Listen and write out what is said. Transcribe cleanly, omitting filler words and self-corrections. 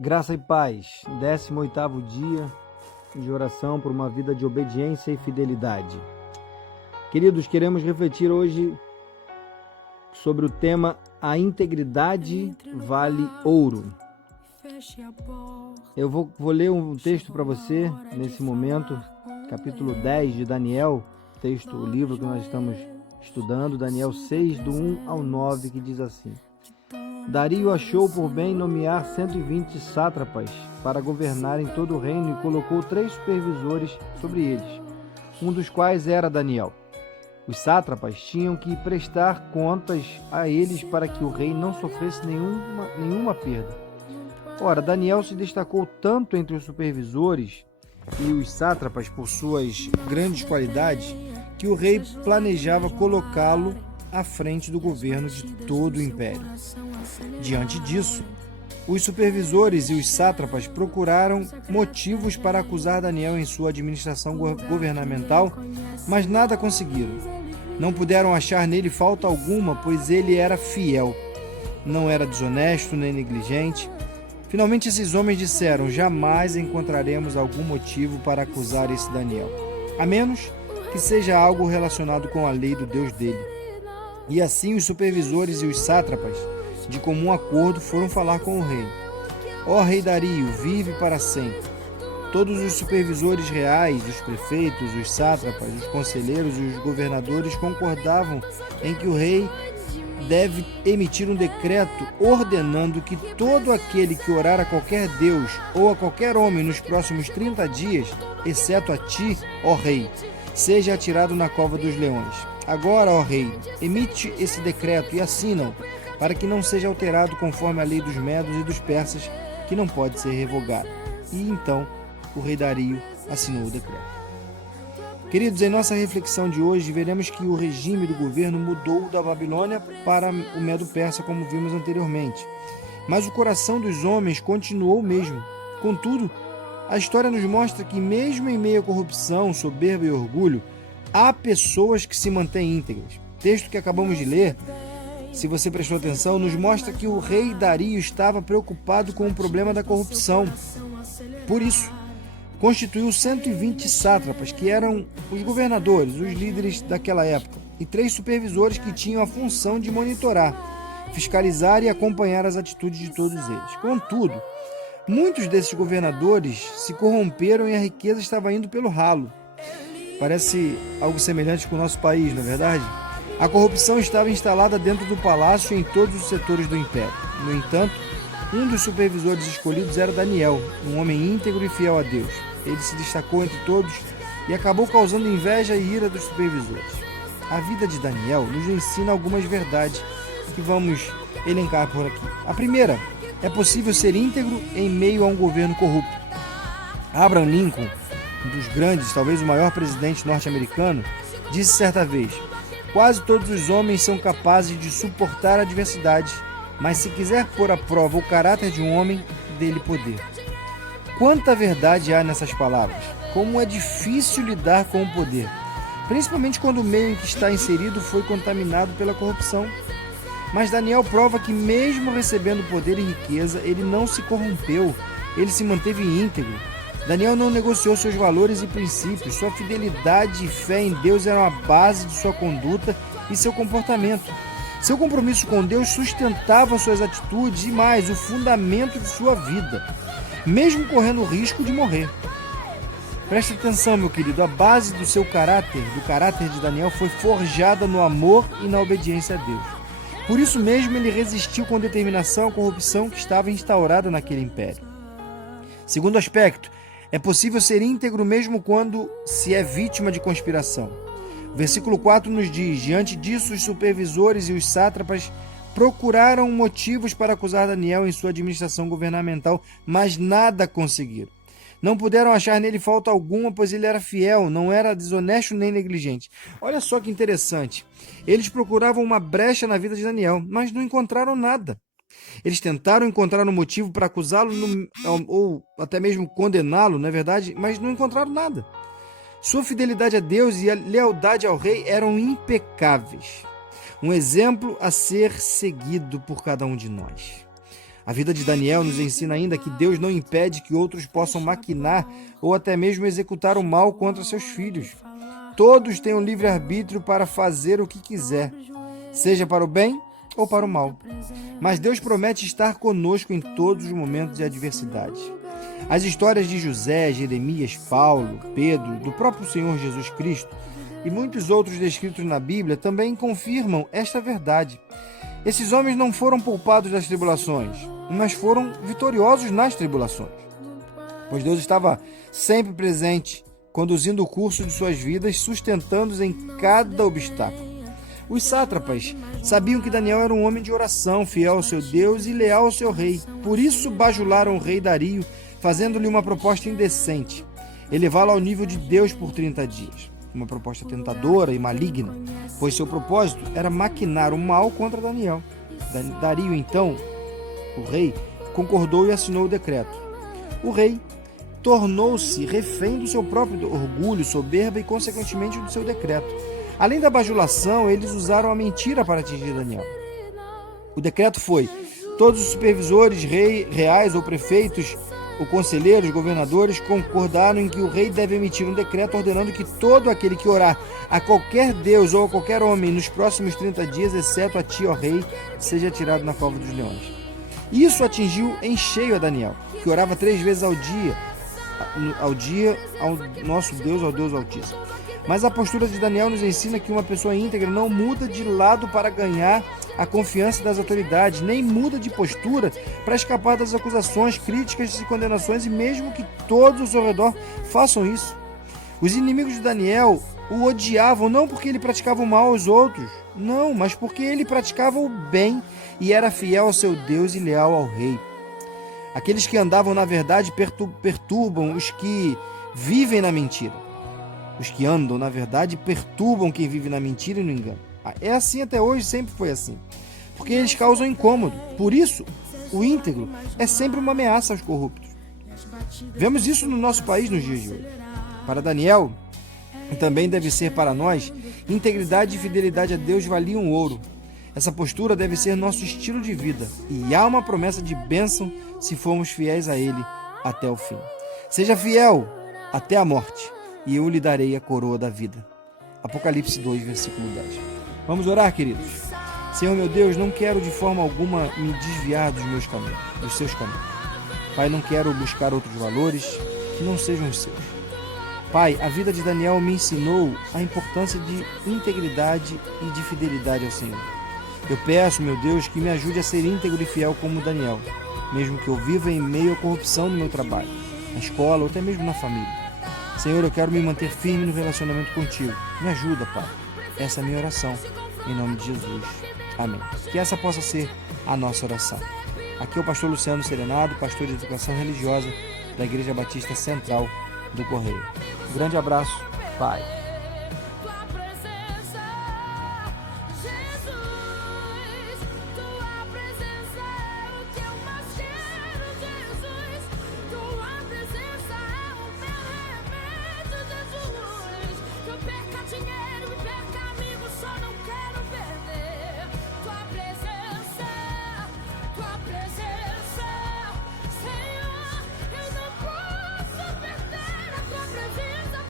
Graça e paz, 18º dia de oração por uma vida de obediência e fidelidade. Queridos, queremos refletir hoje sobre o tema A integridade vale ouro. Eu vou ler um texto para você nesse momento, capítulo 10 de Daniel, o livro que nós estamos estudando, Daniel 6, do 1 ao 9, que diz assim: Dario achou por bem nomear 120 sátrapas para governarem todo o reino e colocou 3 supervisores sobre eles, um dos quais era Daniel. Os sátrapas tinham que prestar contas a eles para que o rei não sofresse nenhuma perda. Ora, Daniel se destacou tanto entre os supervisores e os sátrapas por suas grandes qualidades que o rei planejava colocá-lo à frente do governo de todo o império. Diante disso, os supervisores e os sátrapas procuraram motivos para acusar Daniel em sua administração governamental, mas nada conseguiram. Não puderam achar nele falta alguma, pois ele era fiel. Não era desonesto nem negligente. Finalmente esses homens disseram: jamais encontraremos algum motivo para acusar esse Daniel, a menos que seja algo relacionado com a lei do Deus dele. E assim os supervisores e os sátrapas, de comum acordo, foram falar com o rei. Ó rei Dario, vive para sempre. Todos os supervisores reais, os prefeitos, os sátrapas, os conselheiros e os governadores concordavam em que o rei deve emitir um decreto ordenando que todo aquele que orar a qualquer deus ou a qualquer homem nos próximos 30 dias, exceto a ti, ó rei, seja atirado na cova dos leões. Agora, ó rei, emite esse decreto e assina-o, para que não seja alterado conforme a lei dos medos e dos persas, que não pode ser revogada. E então o rei Dario assinou o decreto. Queridos, em nossa reflexão de hoje, veremos que o regime do governo mudou da Babilônia para o Medo-Persa, como vimos anteriormente. Mas o coração dos homens continuou o mesmo. Contudo, a história nos mostra que, mesmo em meio à corrupção, soberba e orgulho, há pessoas que se mantêm íntegras. O texto que acabamos de ler, se você prestou atenção, nos mostra que o rei Dario estava preocupado com o problema da corrupção. Por isso, constituiu 120 sátrapas, que eram os governadores, os líderes daquela época, e 3 supervisores que tinham a função de monitorar, fiscalizar e acompanhar as atitudes de todos eles. Contudo, muitos desses governadores se corromperam e a riqueza estava indo pelo ralo. Parece algo semelhante com o nosso país, não é verdade? A corrupção estava instalada dentro do palácio e em todos os setores do império. No entanto, um dos supervisores escolhidos era Daniel, um homem íntegro e fiel a Deus. Ele se destacou entre todos e acabou causando inveja e ira dos supervisores. A vida de Daniel nos ensina algumas verdades que vamos elencar por aqui. A primeira: é possível ser íntegro em meio a um governo corrupto. Abraham Lincoln, um dos grandes, talvez o maior presidente norte-americano, disse certa vez: quase todos os homens são capazes de suportar adversidades, mas se quiser pôr à prova o caráter de um homem, dê-lhe poder. Quanta verdade há nessas palavras! Como é difícil lidar com o poder, principalmente quando o meio em que está inserido foi contaminado pela corrupção. Mas Daniel prova que, mesmo recebendo poder e riqueza, ele não se corrompeu, ele se manteve íntegro. Daniel não negociou seus valores e princípios. Sua fidelidade e fé em Deus eram a base de sua conduta e seu comportamento. Seu compromisso com Deus sustentava suas atitudes e, mais, o fundamento de sua vida, mesmo correndo o risco de morrer. Preste atenção, meu querido, a base do seu caráter, do caráter de Daniel, foi forjada no amor e na obediência a Deus. Por isso mesmo, ele resistiu com determinação à corrupção que estava instaurada naquele império. Segundo aspecto, é possível ser íntegro mesmo quando se é vítima de conspiração. O versículo 4 nos diz: diante disso, os supervisores e os sátrapas procuraram motivos para acusar Daniel em sua administração governamental, mas nada conseguiram. Não puderam achar nele falta alguma, pois ele era fiel, não era desonesto nem negligente. Olha só que interessante. Eles procuravam uma brecha na vida de Daniel, mas não encontraram nada. Eles tentaram encontrar um motivo para acusá-lo ou até mesmo condená-lo, não é verdade? Mas não encontraram nada. Sua fidelidade a Deus e a lealdade ao rei eram impecáveis. Um exemplo a ser seguido por cada um de nós. A vida de Daniel nos ensina ainda que Deus não impede que outros possam maquinar ou até mesmo executar o mal contra seus filhos. Todos têm o livre-arbítrio para fazer o que quiser, seja para o bem ou para o mal. Mas Deus promete estar conosco em todos os momentos de adversidade. As histórias de José, Jeremias, Paulo, Pedro, do próprio Senhor Jesus Cristo e muitos outros descritos na Bíblia também confirmam esta verdade. Esses homens não foram poupados das tribulações, mas foram vitoriosos nas tribulações, pois Deus estava sempre presente, conduzindo o curso de suas vidas, sustentando-os em cada obstáculo. Os sátrapas sabiam que Daniel era um homem de oração, fiel ao seu Deus e leal ao seu rei. Por isso bajularam o rei Dario, fazendo-lhe uma proposta indecente, elevá-lo ao nível de Deus por 30 dias. Uma proposta tentadora e maligna, pois seu propósito era maquinar o mal contra Daniel. Dario, então, o rei, concordou e assinou o decreto. O rei tornou-se refém do seu próprio orgulho, soberba e, consequentemente, do seu decreto. Além da bajulação, eles usaram a mentira para atingir Daniel. O decreto foi: todos os supervisores reais ou prefeitos, ou conselheiros, governadores, concordaram em que o rei deve emitir um decreto ordenando que todo aquele que orar a qualquer deus ou a qualquer homem nos próximos 30 dias, exceto a ti, ó rei, seja tirado na cova dos leões. Isso atingiu em cheio a Daniel, que orava 3 vezes ao dia ao nosso Deus, ao Deus Altíssimo. Mas a postura de Daniel nos ensina que uma pessoa íntegra não muda de lado para ganhar a confiança das autoridades, nem muda de postura para escapar das acusações, críticas e condenações, e mesmo que todos ao seu redor façam isso. Os inimigos de Daniel o odiavam não porque ele praticava o mal aos outros, não, mas porque ele praticava o bem e era fiel ao seu Deus e leal ao rei. Aqueles que andavam na verdade perturbam os que vivem na mentira. Os que andam na verdade perturbam quem vive na mentira e no engano. É assim até hoje, sempre foi assim. Porque eles causam incômodo. Por isso, o íntegro é sempre uma ameaça aos corruptos. Vemos isso no nosso país nos dias de hoje. Para Daniel, e também deve ser para nós, integridade e fidelidade a Deus valiam ouro. Essa postura deve ser nosso estilo de vida. E há uma promessa de bênção se formos fiéis a Ele até o fim. Seja fiel até a morte, e eu lhe darei a coroa da vida. Apocalipse 2, versículo 10. Vamos orar, queridos? Senhor meu Deus, não quero de forma alguma me desviar dos meus caminhos, dos seus caminhos. Pai, não quero buscar outros valores que não sejam os seus. Pai, a vida de Daniel me ensinou a importância de integridade e de fidelidade ao Senhor. Eu peço, meu Deus, que me ajude a ser íntegro e fiel como Daniel, mesmo que eu viva em meio à corrupção no meu trabalho, na escola ou até mesmo na família. Senhor, eu quero me manter firme no relacionamento contigo. Me ajuda, Pai. Essa é a minha oração, em nome de Jesus. Amém. Que essa possa ser a nossa oração. Aqui é o pastor Luciano Serenado, pastor de educação religiosa da Igreja Batista Central do Correio. Um grande abraço, Pai.